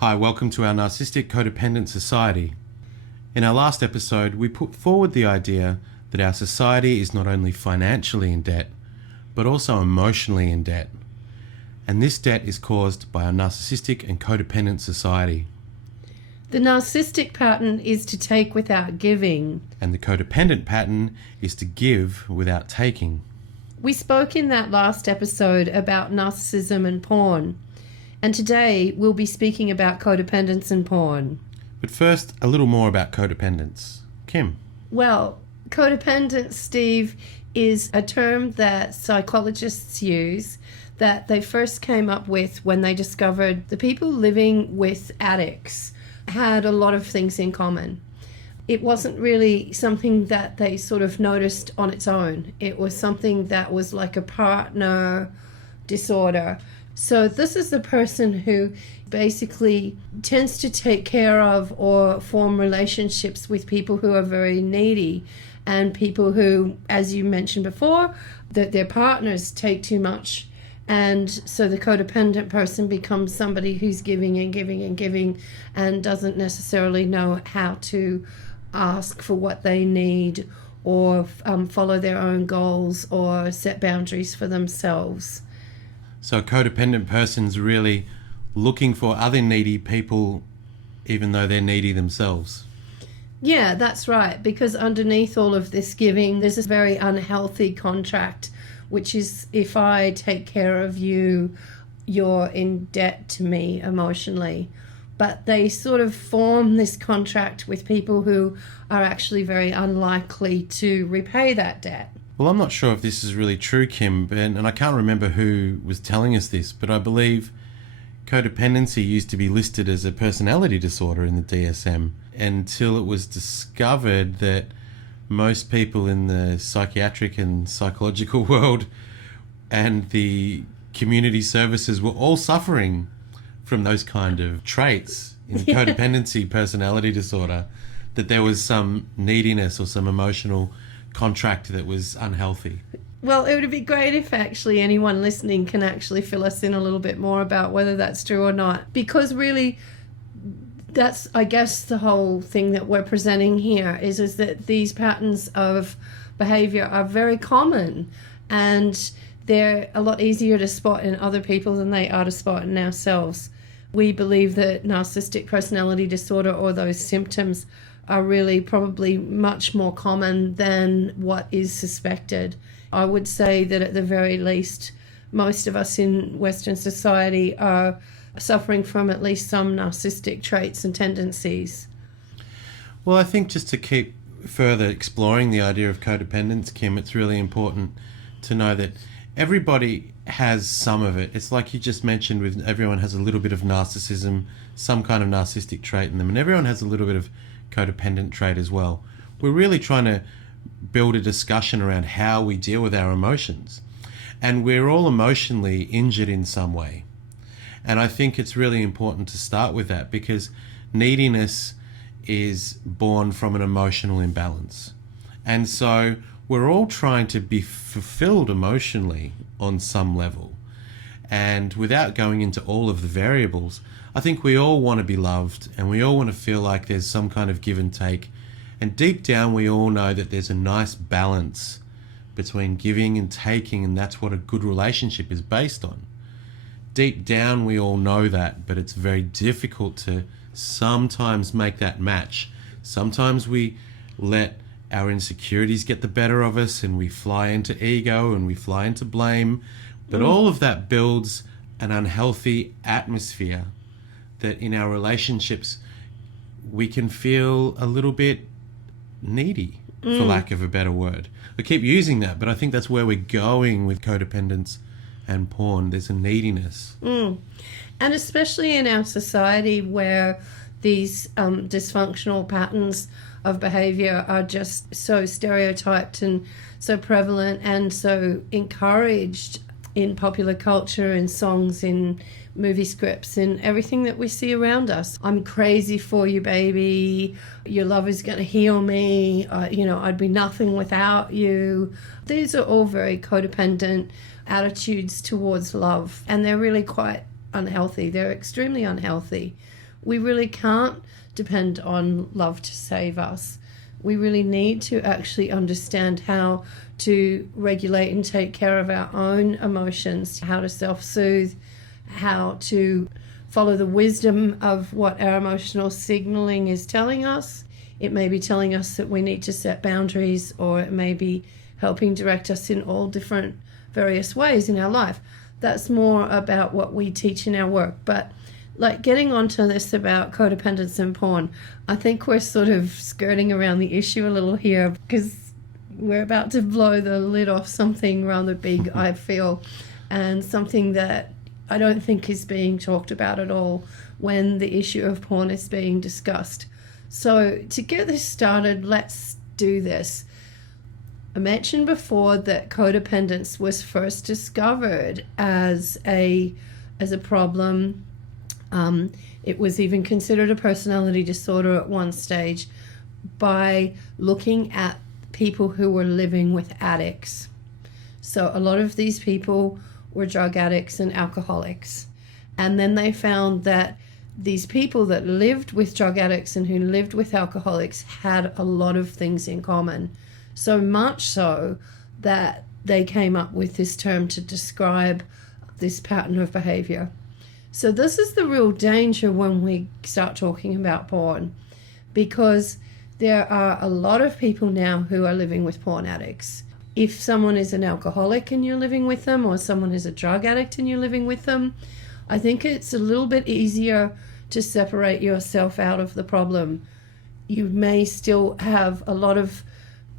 Hi, welcome to our Narcissistic Codependent Society. In our last episode, we put forward the idea that our society is not only financially in debt, but also emotionally in debt. And this debt is caused by our narcissistic and codependent society. The narcissistic pattern is to take without giving. And the codependent pattern is to give without taking. We spoke in that last episode about narcissism and porn. And today we'll be speaking about codependence and porn. But first, a little more about codependence. Kim. Well, codependence, Steve, is a term that psychologists use that they first came up with when they discovered the people living with addicts had a lot of things in common. It wasn't really something that they sort of noticed on its own. It was something that was like a partner disorder. So this is the person who basically tends to take care of or form relationships with people who are very needy and people who, as you mentioned before, that their partners take too much. And so the codependent person becomes somebody who's giving and giving and giving and doesn't necessarily know how to ask for what they need or follow their own goals or set boundaries for themselves. So a codependent person's really looking for other needy people even though they're needy themselves. Yeah, that's right. Because underneath all of this giving, there's a very unhealthy contract, which is if I take care of you, you're in debt to me emotionally. But they sort of form this contract with people who are actually very unlikely to repay that debt. Well, I'm not sure if this is really true, Kim, and I can't remember who was telling us this, but I believe codependency used to be listed as a personality disorder in the DSM until it was discovered that most people in the psychiatric and psychological world and the community services were all suffering from those kind of traits in codependency personality disorder, that there was some neediness or some emotional contract that was unhealthy. Well, it would be great if actually anyone listening can actually fill us in a little bit more about whether that's true or not. Because really, that's, I guess, the whole thing that we're presenting here is that these patterns of behavior are very common and they're a lot easier to spot in other people than they are to spot in ourselves. We believe that narcissistic personality disorder or those symptoms are really probably much more common than what is suspected. I would say that at the very least, most of us in Western society are suffering from at least some narcissistic traits and tendencies. Well, I think just to keep further exploring the idea of codependence, Kim, it's really important to know that everybody has some of it. It's like you just mentioned, with everyone has a little bit of narcissism, some kind of narcissistic trait in them, and everyone has a little bit of codependent trait as well. We're really trying to build a discussion around how we deal with our emotions. And we're all emotionally injured in some way. And I think it's really important to start with that because neediness is born from an emotional imbalance. And so we're all trying to be fulfilled emotionally on some level. And without going into all of the variables, I think we all want to be loved and we all want to feel like there's some kind of give and take. And deep down, we all know that there's a nice balance between giving and taking, and that's what a good relationship is based on. Deep down, we all know that, but it's very difficult to sometimes make that match. Sometimes we let our insecurities get the better of us and we fly into ego and we fly into blame. But all of that builds an unhealthy atmosphere that in our relationships we can feel a little bit needy, for lack of a better word. I keep using that, but I think that's where we're going with codependence and porn. There's a neediness. And especially in our society where these dysfunctional patterns of behavior are just so stereotyped and so prevalent and so encouraged in popular culture, in songs, in movie scripts, in everything that we see around us. I'm crazy for you, baby. Your love is going to heal me. I'd be nothing without you. These are all very codependent attitudes towards love, and they're really quite unhealthy. They're extremely unhealthy. we really can't depend on love to save us. We really need to actually understand how to regulate and take care of our own emotions, how to self-soothe, how to follow the wisdom of what our emotional signaling is telling us. It may be telling us that we need to set boundaries, or it may be helping direct us in all different various ways in our life. That's more about what we teach in our work. But like getting onto this about codependence and porn, I think we're sort of skirting around the issue a little here, because we're about to blow the lid off something rather big, I feel, and something that I don't think is being talked about at all when the issue of porn is being discussed. So to get this started, let's do this. I mentioned before that codependence was first discovered as a problem. It was even considered a personality disorder at one stage by looking at people who were living with addicts. So a lot of these people were drug addicts and alcoholics. And then they found that these people that lived with drug addicts and who lived with alcoholics had a lot of things in common. So much so that they came up with this term to describe this pattern of behavior. So this is the real danger when we start talking about porn, because there are a lot of people now who are living with porn addicts. If someone is an alcoholic and you're living with them, or someone is a drug addict and you're living with them, I think it's a little bit easier to separate yourself out of the problem. You may still have a lot of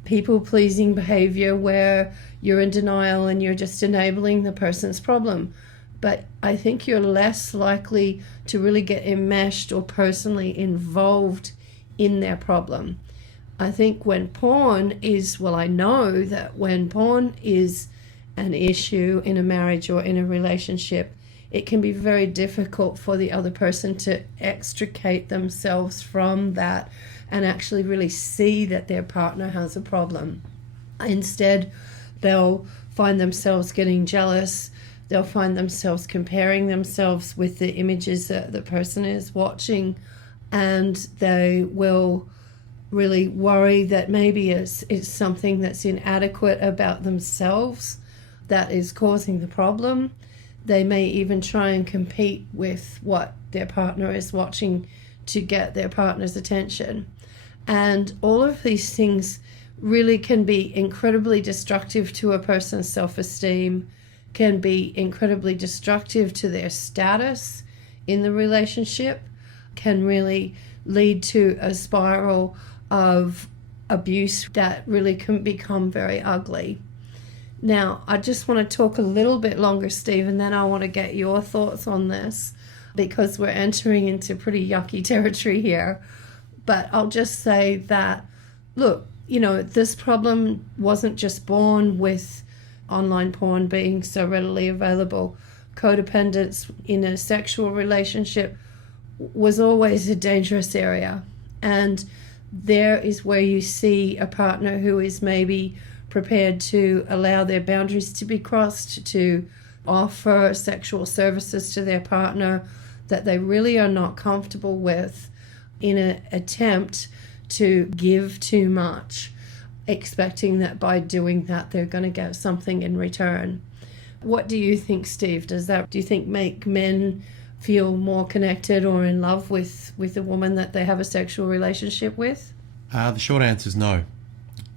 people-pleasing behavior where you're in denial and you're just enabling the person's problem. But I think you're less likely to really get enmeshed or personally involved in their problem. I think when porn is, well, I know that when porn is an issue in a marriage or in a relationship, it can be very difficult for the other person to extricate themselves from that and actually really see that their partner has a problem. Instead, they'll find themselves getting jealous. They'll find themselves comparing themselves with the images that the person is watching, and they will really worry that maybe it's something that's inadequate about themselves that is causing the problem. They may even try and compete with what their partner is watching to get their partner's attention. And all of these things really can be incredibly destructive to a person's self-esteem, can be incredibly destructive to their status in the relationship, can really lead to a spiral of abuse that really can become very ugly. Now, I just want to talk a little bit longer, Steve, and then I want to get your thoughts on this, because we're entering into pretty yucky territory here. But I'll just say that, look, this problem wasn't just born with online porn being so readily available. Codependence in a sexual relationship was always a dangerous area. And there is where you see a partner who is maybe prepared to allow their boundaries to be crossed, to offer sexual services to their partner that they really are not comfortable with, in an attempt to give too much, expecting that by doing that they're going to get something in return. What do you think, Steve? Do you think make men feel more connected or in love with the woman that they have a sexual relationship with? The short answer is no.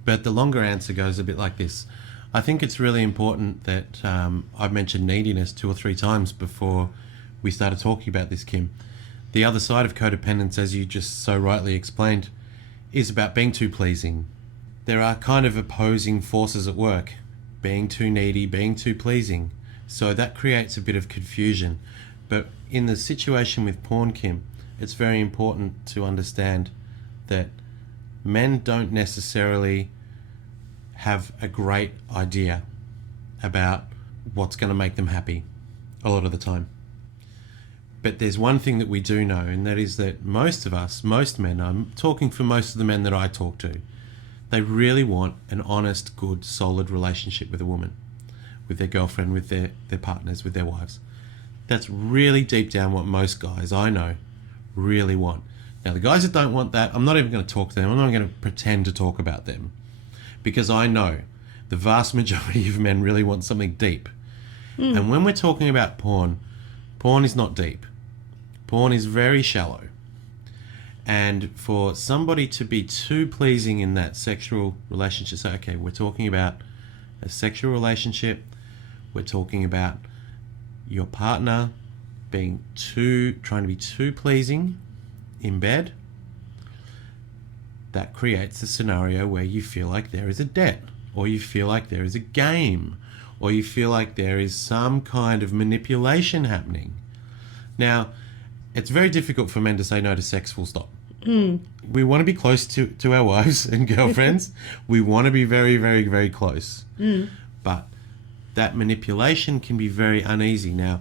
But the longer answer goes a bit like this. I think it's really important that I've mentioned neediness 2 or 3 times before we started talking about this, Kim. The other side of codependence, as you just so rightly explained, is about being too pleasing. There are kind of opposing forces at work, being too needy, being too pleasing. So that creates a bit of confusion. But in the situation with porn, Kim, it's very important to understand that men don't necessarily have a great idea about what's going to make them happy a lot of the time. But there's one thing that we do know, and that is that most men, I'm talking for most of the men that I talk to, they really want an honest, good, solid relationship with a woman, with their girlfriend, with their partners, with their wives. That's really deep down what most guys I know really want. Now, the guys that don't want that, I'm not even going to talk to them. I'm not going to pretend to talk about them, because I know the vast majority of men really want something deep. And when we're talking about porn is not deep. Porn is very shallow. And for somebody to be too pleasing in that sexual relationship, so, okay, we're talking about a sexual relationship, we're talking about your partner trying to be too pleasing in bed, that creates a scenario where you feel like there is a debt, or you feel like there is a game, or you feel like there is some kind of manipulation happening. Now, it's very difficult for men to say no to sex, full stop. We want to be close to our wives and girlfriends. We want to be very, very, very close. But that manipulation can be very uneasy. Now,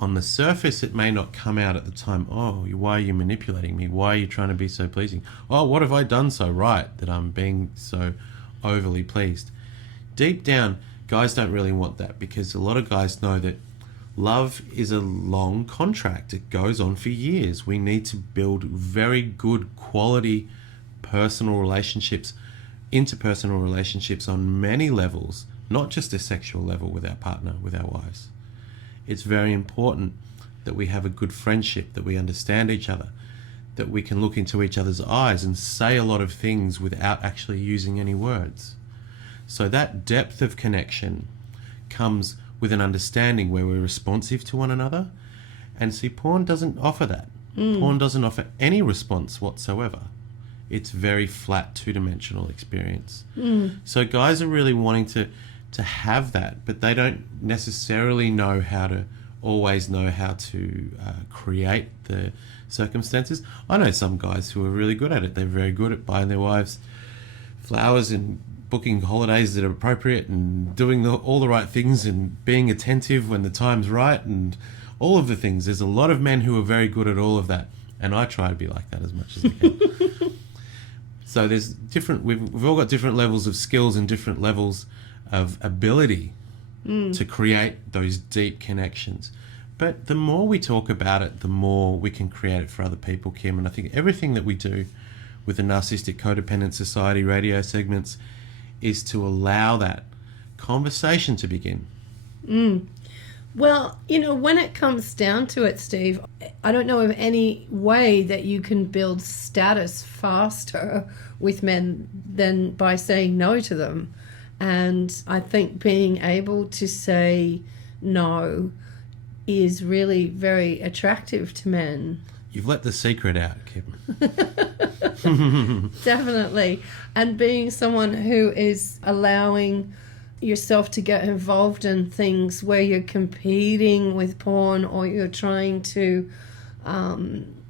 on the surface, it may not come out at the time. Oh, why are you manipulating me? Why are you trying to be so pleasing? Oh, what have I done so right that I'm being so overly pleased? Deep down, guys don't really want that, because a lot of guys know that love is a long contract. It goes on for years. We need to build very good quality personal relationships, interpersonal relationships on many levels, not just a sexual level with our partner, with our wives. It's very important that we have a good friendship, that we understand each other, that we can look into each other's eyes and say a lot of things without actually using any words. So that depth of connection comes with an understanding where we're responsive to one another. And see, porn doesn't offer that. Porn doesn't offer any response whatsoever. It's very flat, two-dimensional experience. So guys are really wanting to have that, but they don't necessarily always know how to create the circumstances. I know some guys who are really good at it. They're very good at buying their wives flowers and booking holidays that are appropriate and doing all the right things and being attentive when the time's right and all of the things. There's a lot of men who are very good at all of that, and I try to be like that as much as I can. So there's we've all got different levels of skills and different levels of ability to create those deep connections. But the more we talk about it, the more we can create it for other people, Kim. And I think everything that we do with the Narcissistic Codependent Society radio segments is to allow that conversation to begin. Well, when it comes down to it, Steve, I don't know of any way that you can build status faster with men than by saying no to them. And I think being able to say no is really very attractive to men. You've let the secret out, Kim. Definitely. And being someone who is allowing yourself to get involved in things where you're competing with porn, or you're trying to,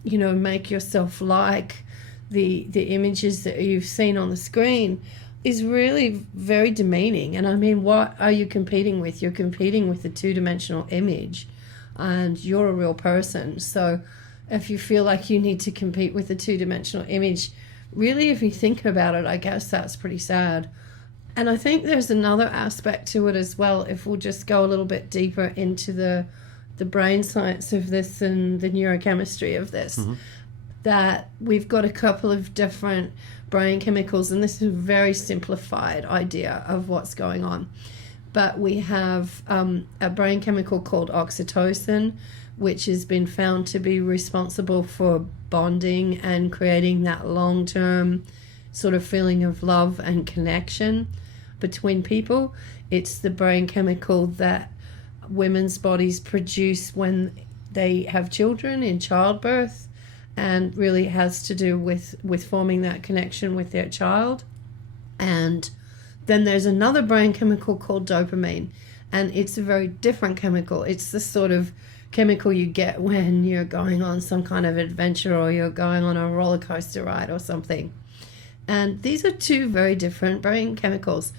make yourself like the images that you've seen on the screen, is really very demeaning. And I mean, what are you competing with? You're competing with a two-dimensional image, and you're a real person. So if you feel like you need to compete with a two-dimensional image, really, if you think about it, I guess that's pretty sad. And I think there's another aspect to it as well, if we'll just go a little bit deeper into the brain science of this and the neurochemistry of this, that we've got a couple of different brain chemicals, and this is a very simplified idea of what's going on. But we have a brain chemical called oxytocin, which has been found to be responsible for bonding and creating that long-term sort of feeling of love and connection between people. It's the brain chemical that women's bodies produce when they have children in childbirth, and really has to do with forming that connection with their child. And then there's another brain chemical called dopamine, and it's a very different chemical. It's the sort of chemical you get when you're going on some kind of adventure, or you're going on a roller coaster ride or something. And these are two very different brain chemicals.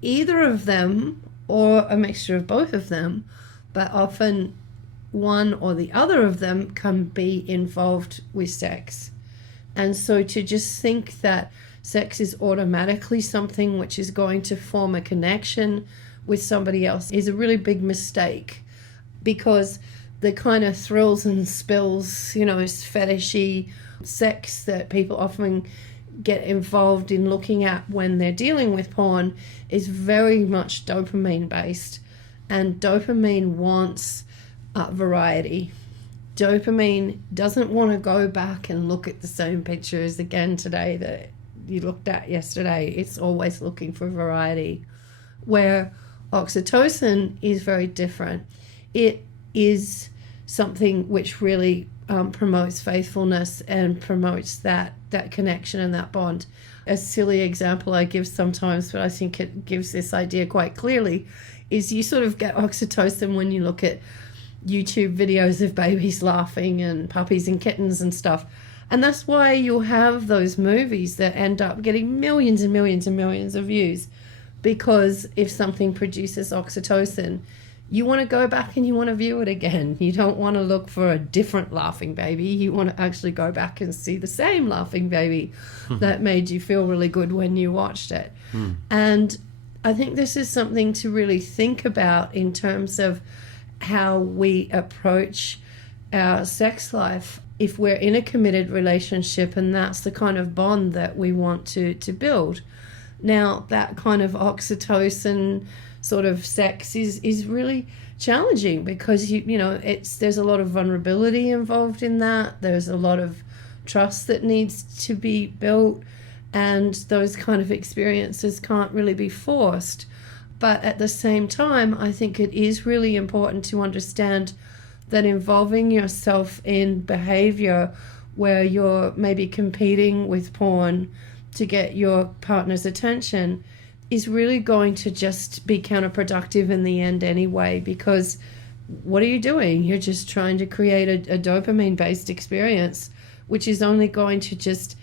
Either of them, or a mixture of both of them, but often one or the other of them can be involved with sex. And so to just think that sex is automatically something which is going to form a connection with somebody else is a really big mistake, because the kind of thrills and spills, fetishy sex that people often get involved in looking at when they're dealing with porn is very much dopamine based, and dopamine wants variety. Dopamine doesn't want to go back and look at the same pictures again today that you looked at yesterday. It's always looking for variety, where oxytocin is very different. It is something which really promotes faithfulness and promotes that connection and that bond. A silly example I give sometimes, but I think it gives this idea quite clearly, is you sort of get oxytocin when you look at YouTube videos of babies laughing and puppies and kittens and stuff. And that's why you'll have those movies that end up getting millions and millions and millions of views, because if something produces oxytocin, you want to go back and you want to view it again. You don't want to look for a different laughing baby. You want to actually go back and see the same laughing baby that made you feel really good when you watched it. And I think this is something to really think about in terms of how we approach our sex life if we're in a committed relationship, and that's the kind of bond that we want to build. Now, that kind of oxytocin sort of sex is really challenging, because there's a lot of vulnerability involved in that. There's a lot of trust that needs to be built, and those kind of experiences can't really be forced. But at the same time, I think it is really important to understand that involving yourself in behavior where you're maybe competing with porn to get your partner's attention is really going to just be counterproductive in the end anyway, because what are you doing? You're just trying to create a dopamine-based experience, which is only going to just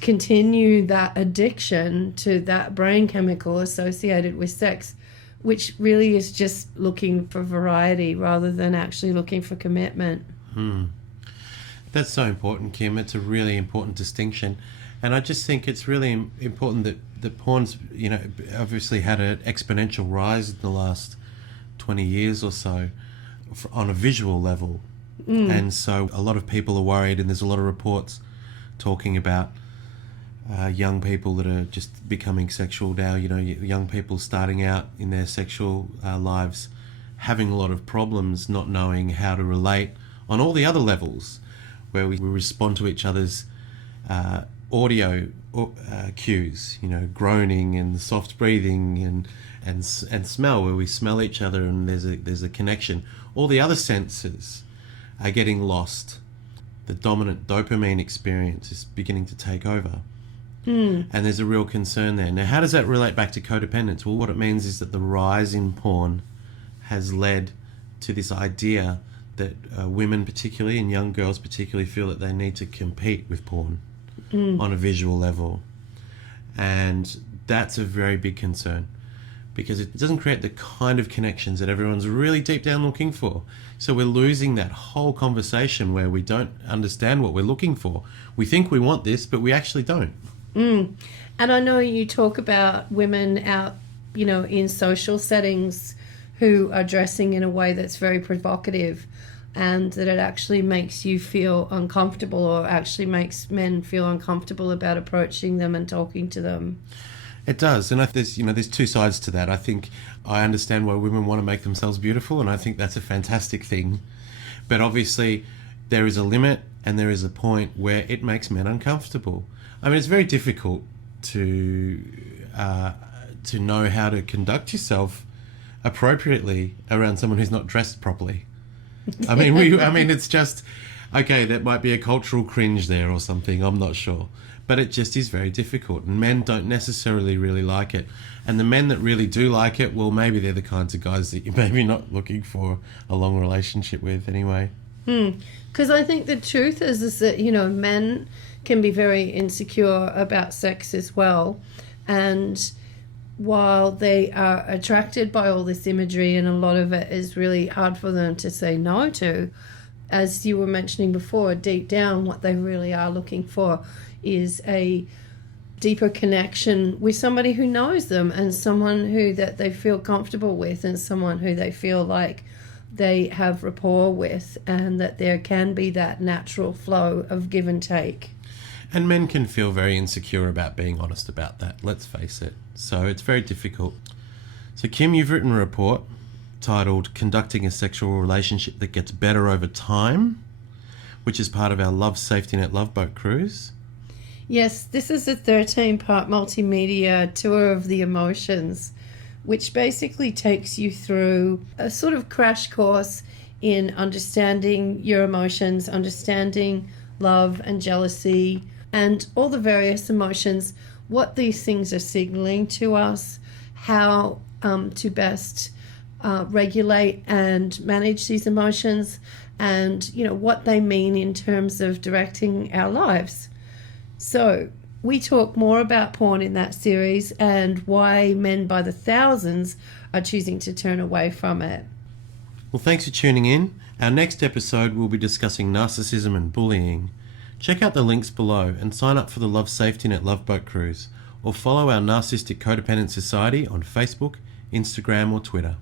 continue that addiction to that brain chemical associated with sex, which really is just looking for variety rather than actually looking for commitment. That's so important, Kim. It's a really important distinction. And I just think it's really important that the porn's, obviously had an exponential rise in the last 20 years or so on a visual level. And so a lot of people are worried, and there's a lot of reports talking about young people that are just becoming sexual now, young people starting out in their sexual lives, having a lot of problems not knowing how to relate on all the other levels, where we respond to each other's audio cues, groaning and soft breathing and smell, where we smell each other and there's a connection. All the other senses are getting lost. The dominant dopamine experience is beginning to take over. And there's a real concern there. Now, how does that relate back to codependence? Well, what it means is that the rise in porn has led to this idea that women particularly, and young girls particularly, feel that they need to compete with porn on a visual level. And that's a very big concern, because it doesn't create the kind of connections that everyone's really deep down looking for. So we're losing that whole conversation where we don't understand what we're looking for. We think we want this, but we actually don't. And I know you talk about women out, in social settings who are dressing in a way that's very provocative, and that it actually makes you feel uncomfortable, or actually makes men feel uncomfortable about approaching them and talking to them. It does, and there's two sides to that. I think I understand why women want to make themselves beautiful, and I think that's a fantastic thing. But obviously, there is a limit, and there is a point where it makes men uncomfortable. I mean, it's very difficult to know how to conduct yourself appropriately around someone who's not dressed properly. I mean, it's just, okay, that might be a cultural cringe there or something, I'm not sure. But it just is very difficult, and men don't necessarily really like it. And the men that really do like it, well, maybe they're the kinds of guys that you're maybe not looking for a long relationship with anyway. Because I think the truth is that, men can be very insecure about sex as well. And while they are attracted by all this imagery, and a lot of it is really hard for them to say no to, as you were mentioning before, deep down what they really are looking for is a deeper connection with somebody who knows them, and someone who that they feel comfortable with, and someone who they feel like they have rapport with, and that there can be that natural flow of give and take. And men can feel very insecure about being honest about that, let's face it. So it's very difficult. So Kim, you've written a report titled Conducting a Sexual Relationship That Gets Better Over Time, which is part of our Love Safety Net Love Boat Cruise. Yes, this is a 13-part multimedia tour of the emotions, which basically takes you through a sort of crash course in understanding your emotions, understanding love and jealousy, and all the various emotions, what these things are signaling to us, how to best regulate and manage these emotions, and what they mean in terms of directing our lives. So we talk more about porn in that series and why men by the thousands are choosing to turn away from it. Well, thanks for tuning in. Our next episode will be discussing narcissism and bullying. Check out the links below and sign up for the Love Safety Net Love Boat Cruise, or follow our Narcissistic Codependent Society on Facebook, Instagram or Twitter.